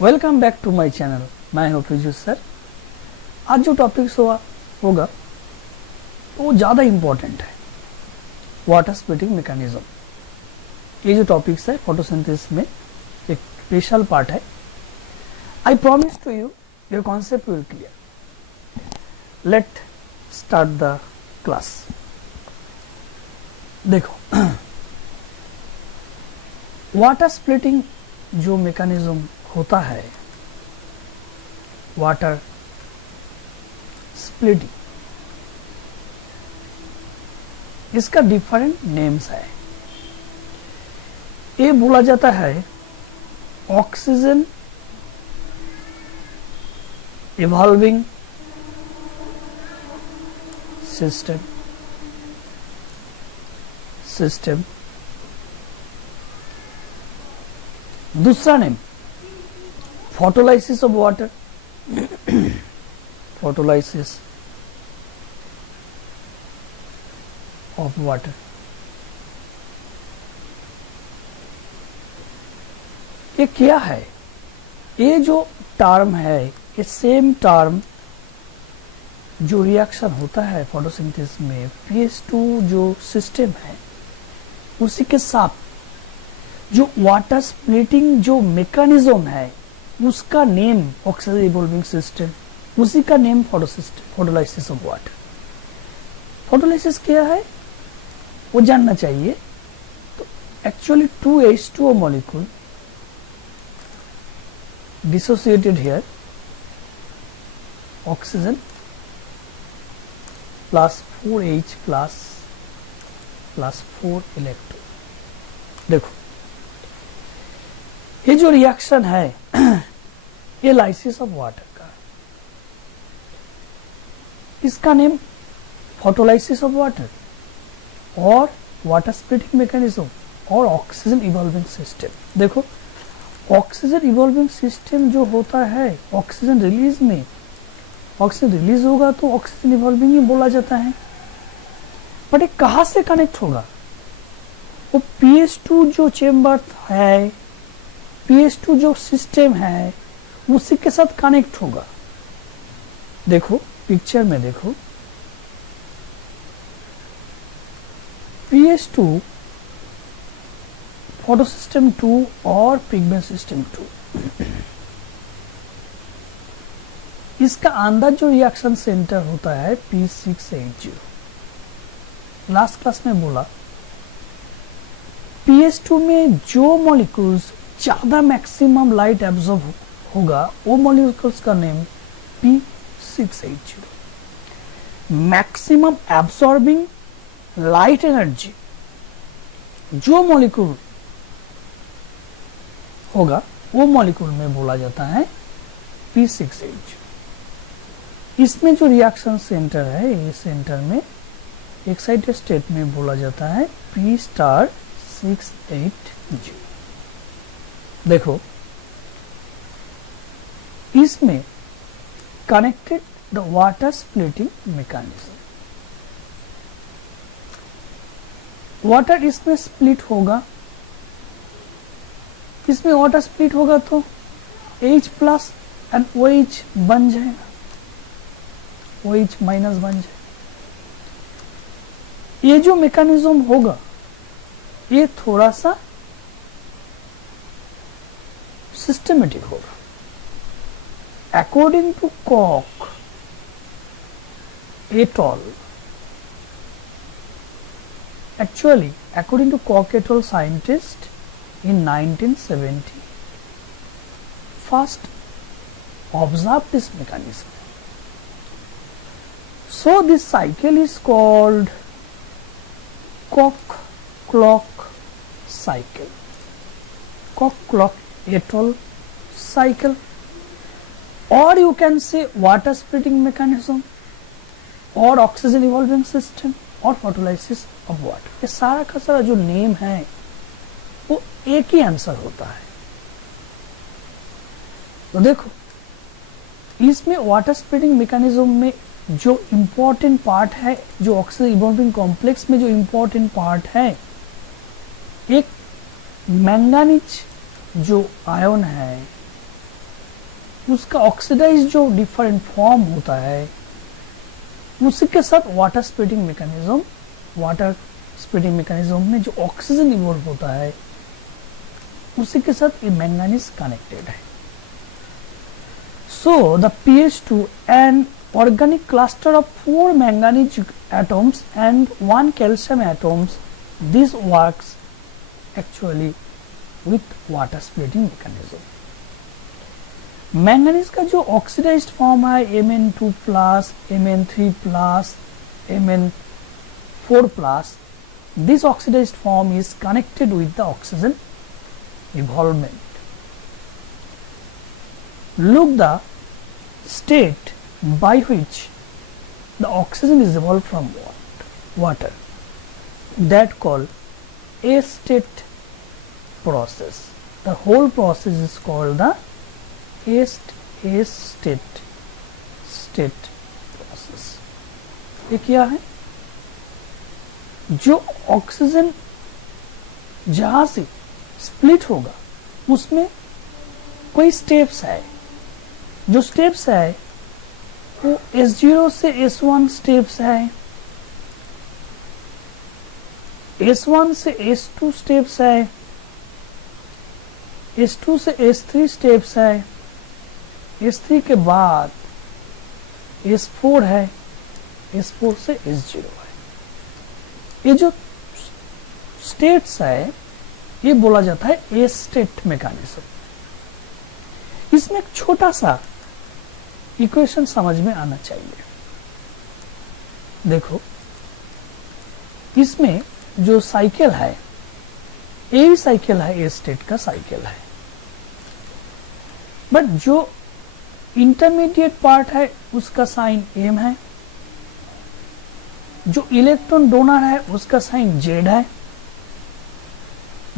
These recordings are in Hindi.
Welcome back to my channel. मैं हूं पीयूष सर। आज जो टॉपिक्स होगा वो ज़्यादा इम्पोर्टेंट है, वाटर स्प्लिटिंग मैकेनिज्म। ये जो टॉपिक्स है फोटोसिंथेसिस में एक स्पेशल पार्ट है। I promise to you your concept will clear. Let start the class. देखो, वाटर स्प्लिटिंग जो मैकेनिज्म होता है, वाटर स्प्लिटिंग, इसका डिफरेंट नेम्स है। ये बोला जाता है ऑक्सीजन इवॉल्विंग सिस्टम। दूसरा name photolysis of water. Photolysis of water. ये क्या है? ये जो टर्म है, ये सेम टर्म जो रिएक्शन होता है फोटोसिंथेसिस में, pH2 जो सिस्टम है उसी के साथ जो वाटर स्प्लिटिंग जो मैकेनिज्म है उसका नेम ऑक्सीजन इवॉल्विंग सिस्टम, उसी का name photolysis of water. Photolysis क्या है वो जानना चाहिए। तो actually 2H2O molecule dissociated here, oxygen plus 4H plus 4 electron. देखो, ये जो रिएक्शन है ये लाइसिस ऑफ वाटर का, इसका नेम फोटोलाइसिस ऑफ वाटर और वाटर स्प्लिटिंग मैकेनिज्म और ऑक्सीजन इवॉल्विंग सिस्टम। देखो, ऑक्सीजन इवॉल्विंग सिस्टम जो होता है, ऑक्सीजन रिलीज में, ऑक्सीजन रिलीज होगा तो ऑक्सीजन इवॉल्विंग ही बोला जाता है। बट ये कहाँ से कनेक्ट होगा? वो pH2 जो चेम्बर है, pH2 जो सिस्टम है उसी के साथ कनेक्ट होगा। देखो पिक्चर में, देखो pH2 फोटो सिस्टम 2 और पिगमेंट सिस्टम 2, इसका अंदर जो रिएक्शन सेंटर होता है P6H0। लास्ट क्लास में बोला pH2 में जो मॉलिक्यूल्स ज्यादा मैक्सिमम लाइट एब्जॉर्ब होगा वो मॉलिक्यूल्स का name P6H0। Maximum absorbing light energy जो मॉलिक्यूल होगा वो मॉलिक्यूल में बोला जाता है P6H। इसमें जो रिएक्शन सेंटर है, ये सेंटर में एक्साइटेड स्टेट में बोला जाता है P*6H0। देखो, इसमें connected the water splitting mechanism. Water इसमें स्प्लिट होगा, इसमें वाटर स्प्लिट होगा तो H प्लस एंड OH बन जाएगा, OH माइनस बन जाएगा। ये जो मैकेनिज्म होगा ये थोड़ा सा सिस्टमेटिक होगा। According to Kok et al, actually according to Koch et al. Scientist in 1970 first observed this mechanism. So this cycle is called Koch-Clock cycle, Koch-Clock et al. Cycle, or you can say water splitting mechanism और ऑक्सीजन इवॉल्विंग सिस्टम और फोटोलाइसिस ऑफ वाटर। ये सारा का सारा जो नेम है वो एक ही आंसर होता है। तो देखो, इसमें वाटर स्प्लिटिंग मैकेनिज्म में जो इम्पोर्टेंट पार्ट है, जो ऑक्सीजन इवॉल्विंग कॉम्प्लेक्स में जो इम्पोर्टेंट पार्ट है, एक मैंगानीज जो आयन है उसका ऑक्सीडाइज जो डिफरेंट फॉर्म होता है, उसी के साथ वाटर स्प्लिटिंग मैकेनिज्म में जो ऑक्सीजन इवॉल्व होता है उसी के साथ ये मैंगानीज कनेक्टेड है. So the pH2, an organic cluster of 4 manganese atoms and 1 calcium atoms, this works actually with water splitting mechanism. Manganese का जो ऑक्सीडाइज्ड फॉर्म है Mn2 plus, Mn3 plus, Mn4 plus, this oxidized form is connected with the oxygen evolvement. Look the state by which the oxygen is evolved from water, that called A-state process. The whole process is called the A-state process. ये क्या है? जो ऑक्सीजन जहां से स्प्लिट होगा उसमें कोई स्टेप्स है. जो स्टेप्स है वो S0 से S1 स्टेप्स है, S1 से S2 स्टेप्स है, S2 से S3 स्टेप्स है, S3 के बाद S4 है, S4 से S0 है. ये जो स्टेट्स है ये बोला जाता है ए स्टेट मैकेनिज्म. इसमें एक छोटा सा इक्वेशन समझ में आना चाहिए. देखो इसमें जो साइकिल है ए साइकिल है, ए स्टेट का साइकिल है, बट जो इंटरमीडिएट पार्ट है उसका साइन एम है, जो इलेक्ट्रॉन डोनर है उसका साइन जेड है,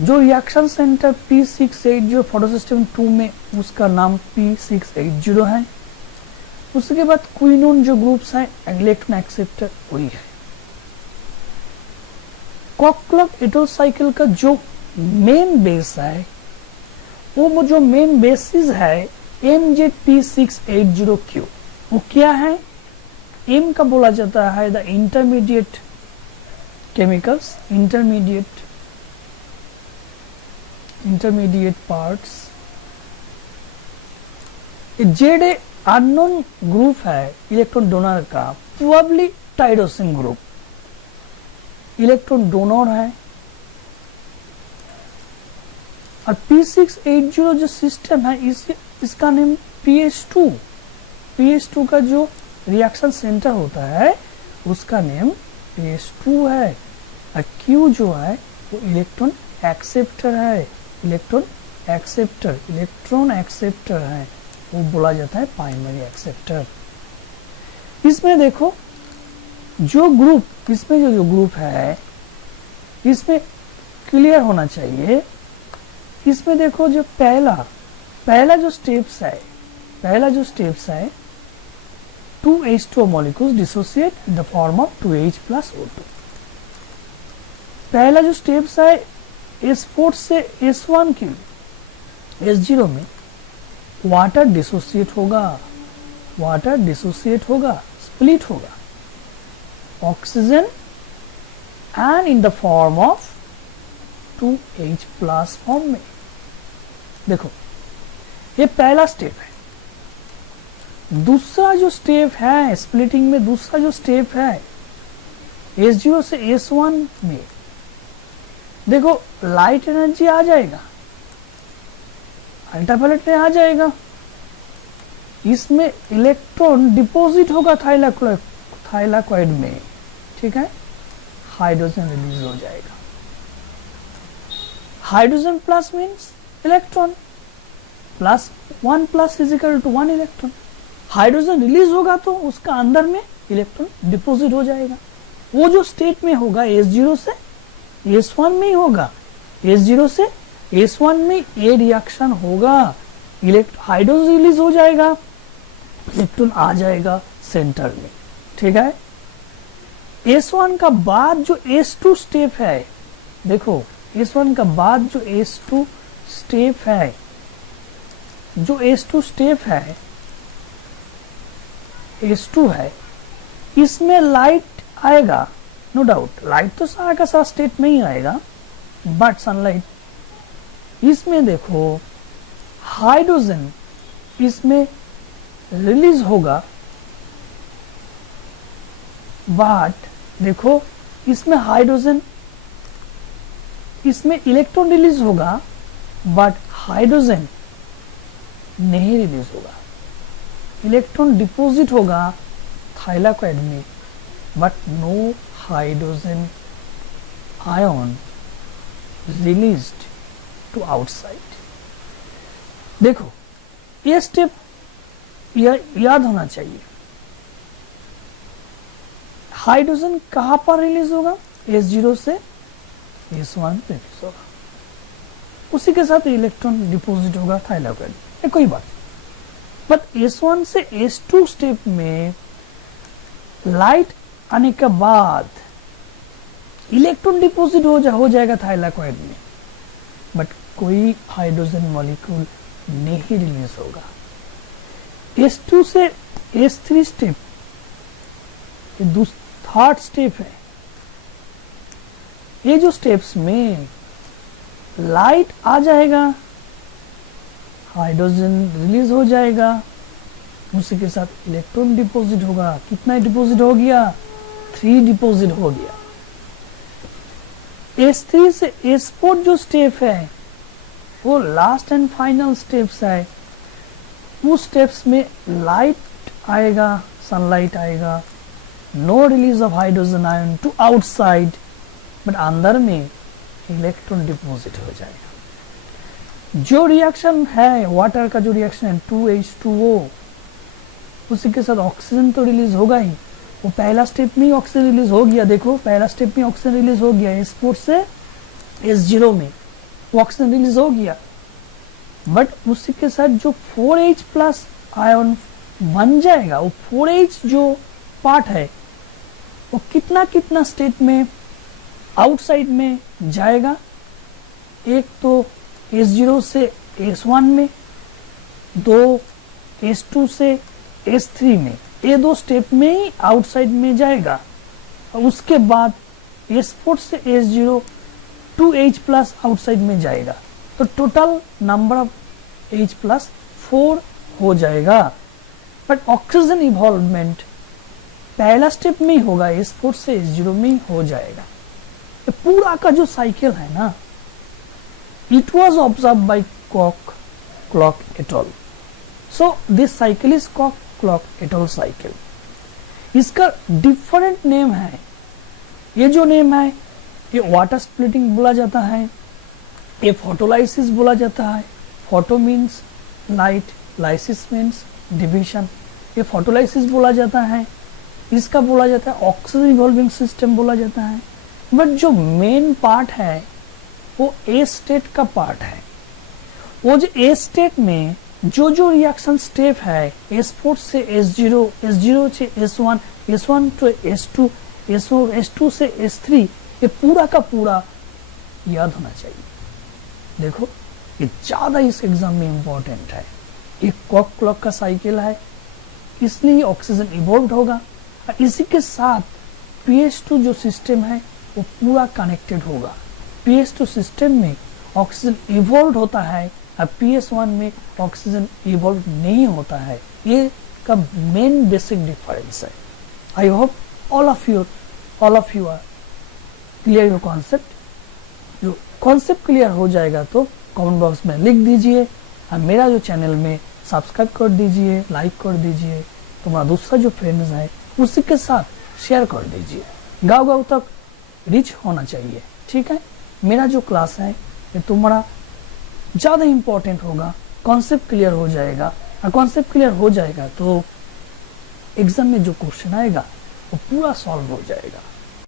जो रिएक्शन सेंटर P680 फोटोसिस्टम 2 में उसका नाम P680 है. उसके बाद क्विनोन जो ग्रुप्स है इलेक्ट्रॉन एक्सेप्टर वही है. कॉकक्लॉक एटो साइकिल का जो मेन बेस है वो जो मेन बेसिस है MZP680Q, वो क्या है? M का बोला जाता है the intermediate chemicals, intermediate parts. Z unknown group है इलेक्ट्रॉन डोनर का, probably tyrosine group electron donor है. और P680 जो सिस्टम है इसका नेम PH2 का जो रिएक्शन सेंटर होता है उसका नेम PH2 है. और Q जो है वो इलेक्ट्रॉन एक्सेप्टर है, इलेक्ट्रॉन एक्सेप्टर है, वो बोला जाता है प्राइमरी एक्सेप्टर. इसमें देखो जो ग्रुप, इसमें जो ग्रुप है इसमें क्लियर होना चाहिए. इसमें देखो जो पहला जो स्टेप्स है 2H2 molecules dissociate in the form of 2H plus O2. पहला जो स्टेप्स है S4 से S1 की S0 में वाटर डिसोसिएट होगा, स्प्लिट होगा, oxygen and in the form of 2H plus form में. देखो ये पहला स्टेप है. दूसरा जो स्टेप है स्प्लिटिंग में, दूसरा जो स्टेप है S0 से S1 में, देखो लाइट एनर्जी आ जाएगा, अल्ट्रावायलेट में आ जाएगा. इसमें इलेक्ट्रॉन डिपॉजिट होगा थाइलाकॉइड में, ठीक है, हाइड्रोजन रिलीज हो जाएगा. Hydrogen plus means electron, plus 1 plus is equal to 1 electron. Hydrogen release होगा तो उसका अंदर में इलेक्ट्रॉन डिपॉजिट हो जाएगा. वो जो स्टेट में होगा S0 से S1 में ही होगा, S0 से S1 में ए रिएक्शन होगा, हाइड्रोजन रिलीज हो जाएगा, इलेक्ट्रॉन आ जाएगा सेंटर में, ठीक है. S1 का बाद जो S2 स्टेप है, देखो S1 का बाद जो S2 स्टेप है जो S2 स्टेप है, S2 है, इसमें लाइट आएगा, नो डाउट लाइट तो सारा का सारा स्टेट में ही आएगा, बट सनलाइट इसमें देखो हाइड्रोजन इसमें रिलीज होगा, बट देखो इसमें हाइड्रोजन, इसमें इलेक्ट्रॉन रिलीज होगा, बट हाइड्रोजन नहीं रिलीज होगा। इलेक्ट्रॉन डिपॉजिट होगा थाइलाकोइड में, but no hydrogen ion released to outside. देखो ये स्टेप याद होना चाहिए। हाइड्रोजन कहां पर रिलीज होगा? S0 से S1 रिलीज होगा, उसी के साथ इलेक्ट्रॉन डिपॉजिट होगा थाइलाकोइड, ये कोई बात। बट S1 से S2 स्टेप में लाइट आने के बाद इलेक्ट्रॉन डिपॉजिट हो जाएगा थाइलाकोइड में, बट कोई हाइड्रोजन मॉलिक्यूल नहीं रिलीज होगा। S2 से S3 स्टेप, ये थर्ड स्टेप है। ये जो स्टेप्स में लाइट आ जाएगा, हाइड्रोजन रिलीज हो जाएगा, उसी के साथ इलेक्ट्रॉन डिपॉजिट होगा। कितना डिपॉजिट हो गया? 3 डिपॉजिट हो गया। S3 से S4 जो स्टेप है वो लास्ट एंड फाइनल स्टेप्स है। उस स्टेप्स में लाइट आएगा, सनलाइट आएगा, no release of hydrogen ion to outside, but अंदर में इलेक्ट्रॉन डिपॉजिट हो जाएगा। जो रिएक्शन है वाटर का, जो रिएक्शन है 2H2O, उसी के साथ ऑक्सीजन तो रिलीज होगा ही। वो पहला स्टेप में ही ऑक्सीजन रिलीज हो गया। देखो पहला स्टेप में ऑक्सीजन रिलीज हो गया, S4 से S0 में ऑक्सीजन रिलीज हो गया, बट उसी के साथ जो 4H प्लस आयन बन जाएगा, वो 4H जो पार्ट है वो कितना कितना स्टेट में आउटसाइड में जाएगा। एक तो S0 से S1 में, 2 S2 से S3 में, ये 2 स्टेप में ही आउटसाइड में जाएगा। और उसके बाद S4 से S0 2H प्लस आउटसाइड में जाएगा, तो total number of H plus 4 हो जाएगा। बट ऑक्सीजन इवॉल्वमेंट पहला स्टेप में ही होगा, S4 से S0 में ही हो जाएगा। तो पूरा का जो साइकिल है ना, it was observe by Kok clock et al. So this cycle is Kok clock et al cycle. इसका डिफरेंट नेम है। ये जो नेम है, ये वाटर स्प्लिटिंग बोला जाता है, ये फोटोलाइसिस बोला जाता है। Photo means light, lysis means division. ये फोटोलाइसिस बोला जाता है, इसका बोला जाता है ऑक्सीजन इवॉल्विंग सिस्टम बोला जाता है। बट जो मेन पार्ट है वो ए स्टेट का पार्ट है। वो जो ए स्टेट में जो रिएक्शन स्टेप है, S4 से S0, S0 से S1, S1 to S2, S2 से S3, ये पूरा का पूरा याद होना चाहिए। देखो ये ज्यादा इस एग्जाम में इंपॉर्टेंट है। एक कॉक क्लॉक का साइकिल है, इसलिए ऑक्सीजन इवॉल्व होगा, और इसी के साथ pH2 जो सिस्टम है वो पूरा कनेक्टेड होगा। pH2 सिस्टम में ऑक्सीजन इवॉल्व होता है और pH1 में ऑक्सीजन इवॉल्व नहीं होता है। ये का मेन बेसिक डिफरेंस है। I hope all of you are clear your concept. जो कॉन्सेप्ट क्लियर हो जाएगा तो कमेंट बॉक्स में लिख दीजिए, और मेरा जो चैनल में सब्सक्राइब कर दीजिए, लाइक कर दीजिए, तुम्हारा दूसरा जो फ्रेंड्स है उसी के साथ शेयर कर दीजिए। गाँव तक रीच होना चाहिए, ठीक है। मेरा जो क्लास है ये तुम्हारा ज़्यादा इम्पोर्टेंट होगा, कॉन्सेप्ट क्लियर हो जाएगा, और कॉन्सेप्ट क्लियर हो जाएगा तो एग्जाम में जो क्वेश्चन आएगा वो पूरा सॉल्व हो जाएगा।